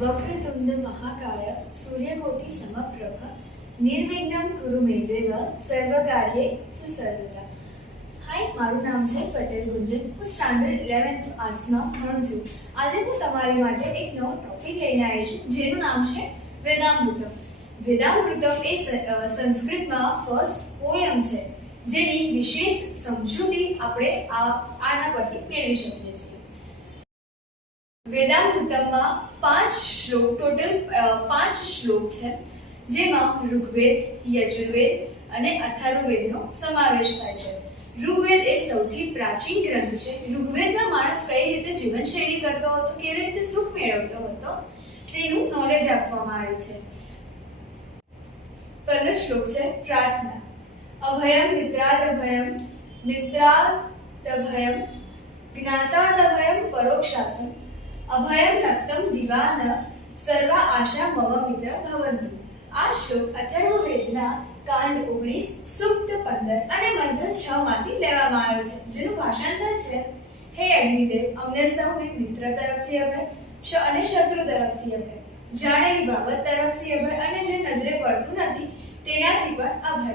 વક્રતુંડ મહાકાય સૂર્યકોટી સમપ્રભ નિર્વિઘ્નમ કુરુ મે દેવ સર્વકાર્યે સુસર્વતા હાય મારું નામ છે પટેલ ગુંજન હું સ્ટાન્ડર્ડ ઇલેવન્થ આર્ટ્સમાં ભણું છું આજે હું તમારી માટે એક નવો ટોપિક લઈને આવી છું જેનું નામ છે વેદામૃતમ વેદામૃતમ એ સંસ્કૃતમાં ફર્સ્ટ પોયમ છે જેની વિશેષ સમજૂતી આપણે આ, આના પરથી મેળવી શકીએ છીએ। વેદામૃતમમાં પાંચ શ્લોક, ટોટલ પાંચ શ્લોક છે, જેમાં ઋગ્વેદ, યજુર્વેદ અને અથર્વવેદનો સમાવેશ થાય છે. ઋગ્વેદ એ સૌથી પ્રાચીન ગ્રંથ છે. ઋગ્વેદના માણસ કઈ રીતે જીવનશૈલી કરતો હતો, કેવી રીતે સુખ મેળવતો હતો, તેનું નોલેજ આપવામાં આવે છે. પહેલો શ્લોક છે, પ્રાર્થના. અભયમ નિદ્રાદભયમ નિદ્રાદભયમ, જ્ઞાતાદભયમ પરોક્ષાતમ અભયમ રક્તમ દિવાન સર્વ આશા મમ મિત્ર ભવંતુ આ શ્લોક અથર્વવેદના કાંડ ઓગણીસ સુપ્ત પંદર અને મંત્ર છ માંથી લેવામાં આવ્યો છે, જેનું ભાષાંતર છે, હે અગ્નિદેવ, અમને સૌને મિત્ર તરફથી અભય અને શત્રુ તરફથી અભય. જાણેલી બાબત તરફથી અભય અને જે નજરે પડતું નથી, તેનાથી પણ અભય.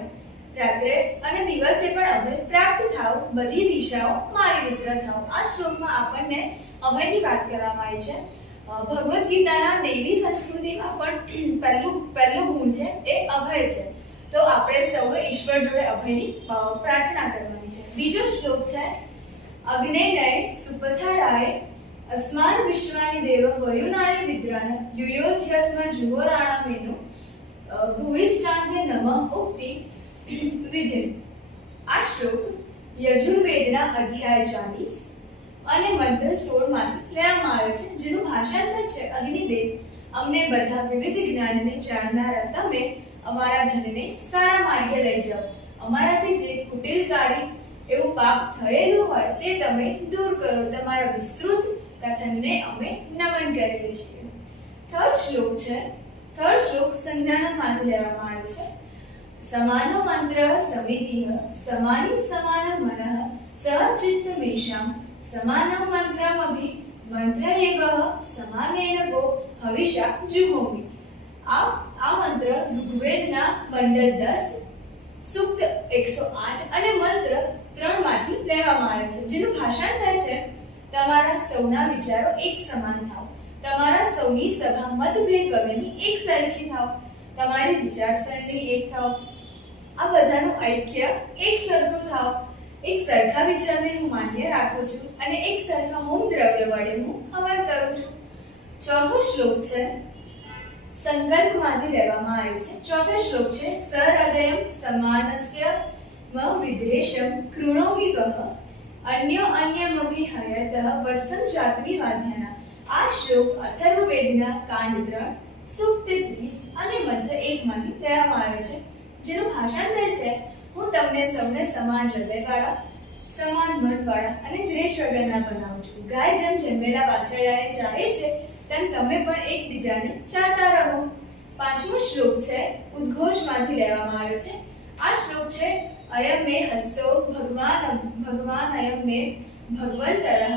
રાત્રે અને દિવસે પણ અભય પ્રાપ્ત થાવ બધી દિશાઓ મારી મિત્ર થાવ આ શ્લોકમાં આપણને અભયની વાત કરવામાં આવી છે. ભગવદ્ ગીતાના દેવી સંસ્કૃતિમાં પણ પહેલું પહેલું ગુણ છે એ અભય છે. તો આપણે સૌએ ઈશ્વર જોડે અભયની પ્રાર્થના કરવાની છે. બીજો શ્લોક છે અગ્નેય સુપથારાય, અસ્માન વિશ્વાની દેવ વયુનાની વિદ્રાન યુયોધ્યસ્મ જુહોરાણા મેનુ ભુવિષ્ટાંતે નમઃ ઉક્તિ વિધિ આ શ્લોક યજુર્વેદના અધ્યાય ચાલીસ અને મંત્ર સોળમાંથી લેવામાં આવ્યો છે, જેનું ભાષાંતર છે અગ્નિદેવ. અમને બધા વિવિધ જ્ઞાનને જાણનારા તમે અમારા ધનને સારા માર્ગે લઈ જાઓ. અમારાથી જે કુટિલકારી એવું પાપ થયેલું હોય તે તમે દૂર કરો. તમારા વિસ્તૃત કથનને અમે નમન કરીએ છીએ. થર્ડ શ્લોક છે, થર્ડ શ્લોક સંજ્ઞાનમાંથી લેવામાં આવ્યો છે. સમાનો મંત્ર સમિતિ સમાની સમાન મનઃ સચિત્ત મેષામ સમાનમ મંત્રમભિ મંત્ર એવ સમાનેન વો હવિષા જુહોમિ આ આ મંત્ર ઋગ્વેદના મંડળ દસ સૂક્ત એકસો આઠ અને મંત્ર ત્રણમાંથી લેવામાં આવ્યો છે, જેનું ભાષાંતર છે, તમારા સૌના વિચારો એક સમાન થાવ તમારા સૌની સભા મતભેદ વગરની એક સરખી થાવ તમારી વિચારસરણી એક થાવ આ બધાનું ઐક્ય એક સરખું થાવ. એક સરખા વિચારને હું માન્ય રાખું છું અને એક સરખા હોમ દ્રવ્ય વડે હું હવન કરું છું. ચોથો શ્લોક છે, સંકલ્પમાંથી લેવામાં આવ્યો છે. ચોથો શ્લોક છે, સહૃદયમ સમાનસ્ય મ વિદ્રેશમ કૃણોમિ વહ અન્યો અન્યમભિ હયતઃ વર્ષમ જાતવી વાધ્યાના. આ શ્લોક અથર્વવેદના કાંડ ત્રણ સુક્ત ત્રીસ અને મંત્ર એકમાંથી લેવામાં આવ્યો છે. જેનું ભાષાંતર છે, હું તમને સૌને સમાન હૃદયવાળા, સમાન મનવાળા અને દ્વેષ વગરના બનાવું છું. ગાય જેમ જન્મેલા વાછરડાને ચાહે છે, તેમ તમે પણ એકબીજાને ચાહતા રહો. પાંચમો શ્લોક છે, ઉદ્ઘોષમાંથી લેવામાં આવ્યો છે. આ શ્લોક છે, અયમ મે હસ્તો ભગવાન ભગવાન અયમ મે ભગવંતરહ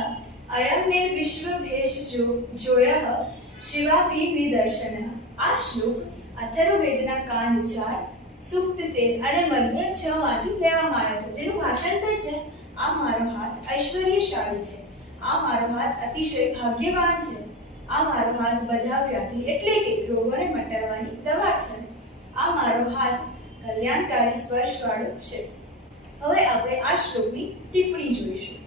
અયમ મે વિશ્વભેષ જો જોયઃ શિવાભિ દર્શન આ શ્લોક અથર્વવેદના કાંડ ચાર સુક્ત તેલ અને મંત્ર છ માંથી લેવામાં આવ્યો છે. જેનું ભાષાંતર છે, આ મારો હાથ ઐશ્વર્યશાળી છે. આ મારો હાથ અતિશય ભાગ્યવાન છે. આ મારો હાથ બધા વ્યાધિ એટલે કે રોગોને મટાડવાની દવા છે. આ મારો હાથ કલ્યાણકારી સ્પર્શવાળો છે. હવે આપણે આ શ્લોકની ટિપ્પણી જોઈશું.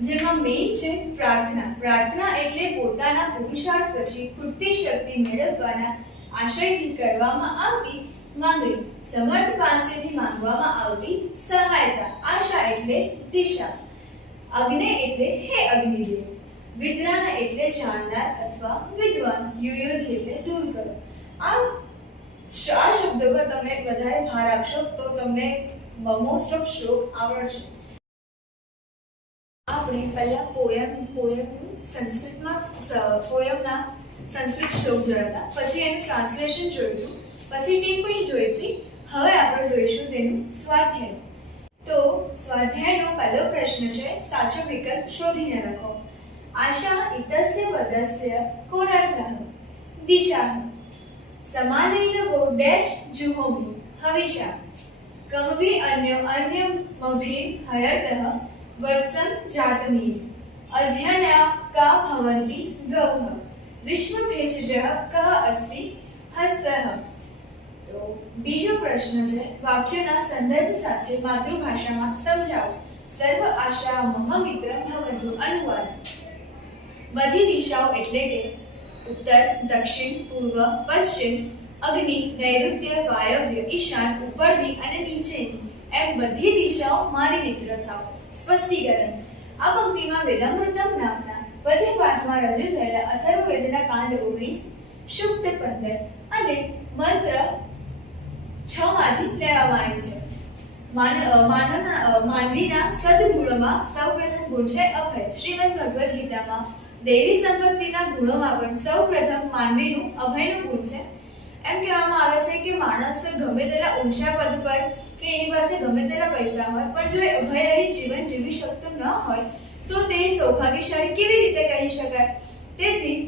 જેમાં મેઇન છે પ્રાર્થના. પ્રાર્થના એટલે પોતાના પુરુષાર્થ પછી ખૂટતી શક્તિ મેળવવાના આશયથી કરવામાં આવતી માંગણી. સમર્થ પાસેથી માંગવામાં આવતી સહાયતા, આશા એટલે દિશા. અગ્નિ એટલે હે અગ્નિદેવ. વિદ્રાન એટલે જાણનાર અથવા વિદ્વાન. યુયોધ એટલે દૂર કરો. આ ચાર શબ્દો પર તમે વધારે ભાર આપશો તો તમને મોસ્ટ ઓફ શ્લોક આવડશે. આપણે પહેલા પોયમ પોયમ સંસ્કૃતમાં પોયમના સંસ્કૃત શ્લોક જોયા હતા. પછી એનું ટ્રાન્સલેશન જોયું પછી ટિપ્પણી જોઈ હતી હવે આપણે જોઈશું તેનું સ્વાધ્યાય. તો સ્વાધ્યાયનો પહેલો પ્રશ્ન છે, સાચો વિકલ્પ શોધીને લખો. આશા ઇતસ્ય વદસ્ય કોરર્થઃ દિશા સમાનેન વો ડેશ જુહોમ્ય હવિષા. કમભી અન્યો અન્યમભી હયર્તઃ વત્સં જાતમી અધ્યના કા ભવંતિ ગૌઃ વિશ્વભેષજઃ કહ અસ્તિ હસ્તઃ. તો બીજો પ્રશ્ન છે, વાક્યના સંદર્ભ સાથે માતૃભાષામાં સમજાવો. સર્વ આશા મમ ભવંતુ અનુવાદ. બધી દિશાઓ એટલે કે ઉત્તર, દક્ષિણ, પૂર્વ, પશ્ચિમ, અગ્નિ, નૈઋત્ય, વાયવ્ય, ઈશાન, ઉપરની અને નીચેની. એમ બધી દિશાઓ મારી મિત્ર થાવ સ્પષ્ટીકરણ. આ પંક્તિમાં વેદામૃતમ નામના પદ્ય પાઠમાં રજૂ થયેલા અથર્વવેદના કાંડ ઓગણીસ, શુક્ત પંદર અને મંત્ર છ માંથી લેવામાં આવી છે. માનવના સદગુણોમાં સૌપ્રથમ ગુણ છે અભય. શ્રીમદ ભગવદ્ ગીતામાં દેવી સંપત્તિના ગુણોમાં પણ સૌપ્રથમ માનવીનું અભયનું ગુણ છે. એમ કહેવામાં આવે છે કે માણસ ગમે તેટલા ઊંચા પદ પર કે એની પાસે ગમે તેટલા પૈસા હોય, પણ જો એ અભય રહિત જીવન જીવી શકતો ન હોય, તો તે સૌભાગ્યશાળી કેવી રીતે કહી શકાય? તેથી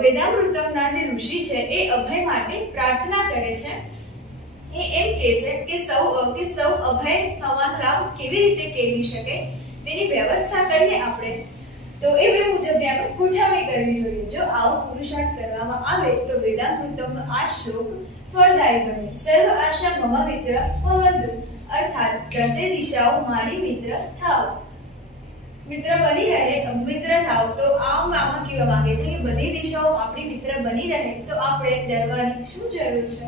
વેદામૃતમના જે ઋષિ છે એ અભય માટે પ્રાર્થના કરે છે એ એમ કહે છે કે સૌ કે સૌ અભય થવાનો લાભ કેવી રીતે કેળવી શકે તેની વ્યવસ્થા કરીએ આપણે. તો એ બે મુજબની આપણે ગોઠવણી કરવી જોઈએ. જો આવો પુરુષાર્થ કરવામાં આવે તો વેદામૃતમનો આ શ્લોક ફળદાયી બને. સર્વ આશા મમ મિત્ર ભવંતુ. અર્થાત દસે દિશાઓ મારી મિત્ર થાવ. મિત્ર બની રહે મિત્ર થાવ. તો આમ આમાં કહેવા માંગે છે કે બધી દિશાઓ આપણી મિત્ર બની રહે. તો આપણે ડરવાની શું જરૂર છે?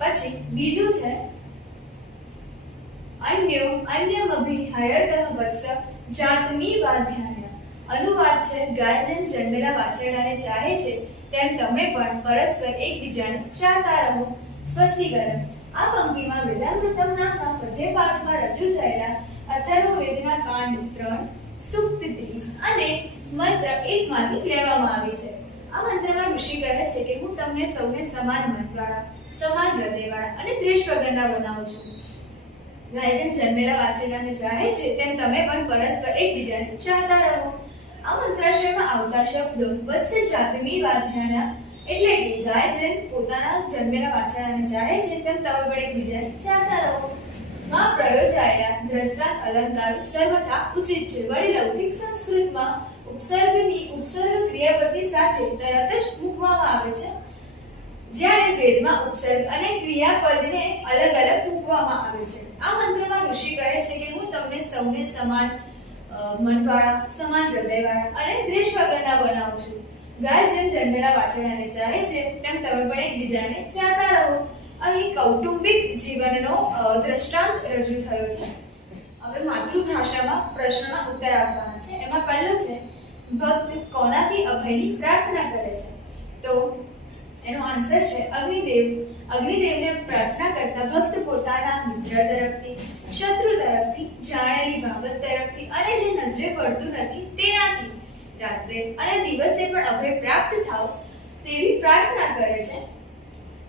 પછી બીજું છે, અન્ય, અન્યમભી હયર્તઃ વત્સ જાતમી વાધ્યાન્ય અનુવાદ છે ગાય જેમ જન્મેલા વાછરડાને ચાહે છે, તેમ તમે પણ પરસ્પર એકબીજાને ચાહતા રહો. સ્પષ્ટીકરણ આ પંક્તિમાં વેદામૃતમ નામના પદ્ય પાઠમાં રજૂ થયેલા અથર્વવેદના કાંડ ત્રણ, સુક્ત ત્રીસ અને મંત્ર એકમાંથી લેવામાં આવી છે. આ મંત્રમાં ઋષિ કહે છે કે હું તમને સૌને સમાન મનવાળા, સમાન હૃદયવાળા અને દ્વેષ વગરના બનાવું છું. ગાય જેમ જન્મેલા વાછરડાને ચાહે છે તેમ તમે પણ પરસ્પર એકબીજાને ચાહતા રહો. આ મંત્રાશયમાં આવતા શબ્દો વત્સે જાતમી વાધ્યાના એટલે કે ગાય જેમ પોતાના જન્મેલા વાછરડાને ચાહે છે તેમ તમે પણ એકબીજાને ચાહતા રહો. માં પ્રયોજાયેલા દ્રષ્ટાંત અલંકાર સર્વથા ઉચિત છે. વળી લૌકિક સંસ્કૃતમાં ઉપસર્ગની ઉપસર્ગ ક્રિયાપદની સાથે તરત જ મૂકવામાં આવે છે. જ્યારે વેદમાં ઉપસર્ગ અને ક્રિયાપદને અલગ અલગ મૂકવામાં આવે છે. આ મંત્રમાં ઋષિ કહે છે કે હું તમને સૌને સમાન મનવાળા, સમાન હૃદયવાળા અને દ્વેષ વગરના બનાવું છું. ગાય જેમ જન્મેલા વાછરડાને ચાહે છે તેમ તમે પણ એકબીજાને ચાહતા રહો. અહીં કૌટુંબિક જીવનનો દ્રષ્ટાંત રજૂ થયો છે. હવે માતૃભાષામાં પ્રશ્નના ઉત્તર આપવાના છે. એમાં પહેલો છે ભક્ત કોનાથી અભયની પ્રાર્થના કરે છે? તો એનો આન્સર છે અગ્નિદેવ. અગ્નિદેવને પ્રાર્થના કરતા ભક્ત પોતાના મિત્ર તરફથી, શત્રુ તરફથી, જાણેલી બાબત તરફથી અને જે નજરે પડતું નથી તેનાથી રાત્રે અને દિવસે પણ અભય પ્રાપ્ત થાવ તેવી પ્રાર્થના કરે છે.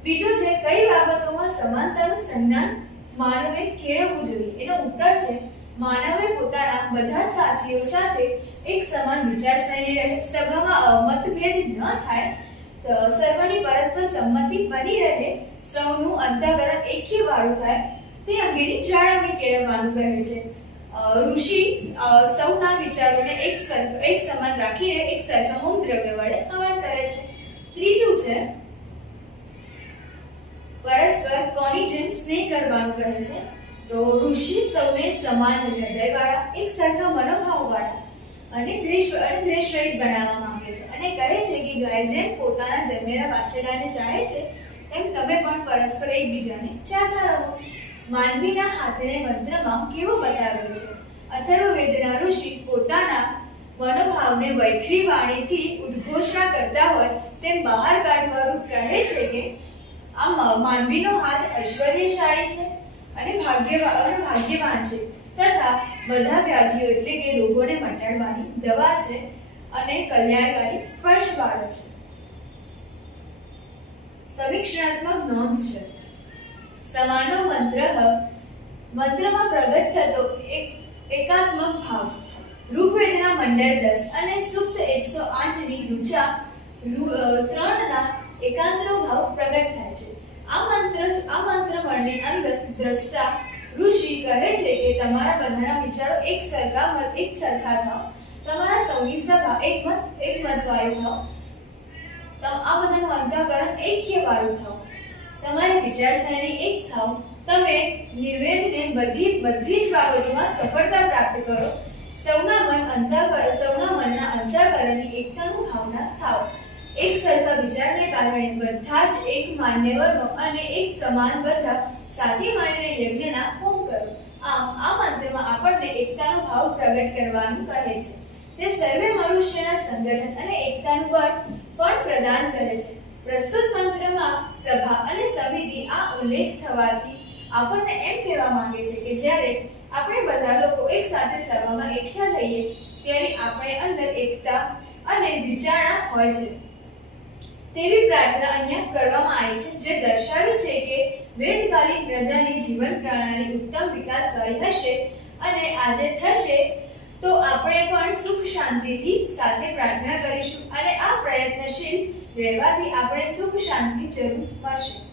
બીજો છે, કઈ બાબતોમાં સમાનતાનું સન્માન માનવે કેળવવું જોઈએ? એનો ઉત્તર છે માનવે પોતાના બધા સાથીઓ સાથે એક સમાન વિચારસરણી રહે, સભામાં મતભેદ ન થાય સર્વની પરસ્પર સંમતિ બની રહે, સૌનું અંતઃકરણ એકી વાળું થાય, તે અંગેની જાળવણી કેળવવાનું કહે છે. ઋષિ સૌના વિચારોને એક સરખ એક સમાન રાખીને એક સરખા દ્રવ્ય વડે હવન કરે છે. ત્રીજું છે, પરસ્પર કોની જેમ સ્નેહ કરવાનું કહે છે? તો ઋષિ સૌને સમાન હૃદયવાળા એક સરખા મનોભાવવાળા અને દ્વેષ અને બનાવવા માંગે છે. અને કહે છે કે ગાય જેમ પોતાના જન્મેલા વાછરડાને ચાહે છે, તેમ તમે પણ પરસ્પર એકબીજાને ચાહતા રહો. માનવીના હાથને મંત્રમાં કેવો બતાવ્યો છે? અથર્વવેદના ઋષિ પોતાના મનોભાવને વૈખરી વાણીથી ઉદ્ઘોષણા કરતા હોય તેમ બહાર કાઢવાનું કહે છે કે આ માનવીનો હાથ ઐશ્વર્યશાળી છે. અને ભાગ્યવાન ભાગ્યવાન છે. તથા બધા વ્યાધિઓ એટલે કે રોગોને મટાડવાની દવા છે અને કલ્યાણકારી સ્પર્શ વાળો છે. સમીક્ષણાત્મક નોંધ છે. સમાનો મંત્ર મંત્રમાં પ્રગટ થતો એક, એકાત્મક ભાવ. ઋગ્વેદના મંડળ દસ અને સુક્ત એકસો આઠની ઋચા ત્રણના એકાંતનો ભાવ પ્રગટ થાય છે. આ મંત્ર આ મંત્રમણની અંદર દ્રષ્ટા ઋષિ કહે છે કે તમારા બધાના વિચારો એક સરખા એક સરખા થાવ તમારા સૌની સભા એક મત એક મતવાળું થાવ તમ આ બધાનું અંતઃકરણ એક્ય વાળું થાવ તમારી વિચારસરણી એક થાવ તમે નિર્વેદને બધી બધી જ બાબતોમાં સફળતા પ્રાપ્ત કરો. સૌના મન અંતઃકર સૌના મનના અંતઃકરણની એકતાનું ભાવના થાવ એક સરખા વિચારને કારણે બધા જ એક માન્યવરો અને એક સમાન બધા સાથે મળીને યજ્ઞના હોમ કરો. આમ, આ મંત્રમાં આપણને એકતાનો ભાવ પ્રગટ કરવાનું કહે છે. તે સર્વે મનુષ્યના સંગઠન અને એકતાનું બળ પણ પ્રદાન કરે છે. પ્રસ્તુત મંત્રમાં સભા અને સમિતિ આ ઉલ્લેખ થવાથી આપણને એમ કહેવા માંગે છે કે જ્યારે આપણે બધા લોકો એક સાથે સભામાં એકઠા થઈએ, ત્યારે આપણે અંદર એકતા અને વિચારણા હોય છે. તેવી પ્રાર્થના અહીંયા કરવામાં આવી છે, જે દર્શાવે છે કે વેદકાલીન પ્રજાની જીવન પ્રણાલી ઉત્તમ વિકાસવાળી હશે અને આજે થશે તો આપણે પણ સુખ શાંતિથી સાથે પ્રાર્થના કરીશું અને આ પ્રયત્નશીલ રહેવાથી આપણે સુખ શાંતિ જરૂર મળશે.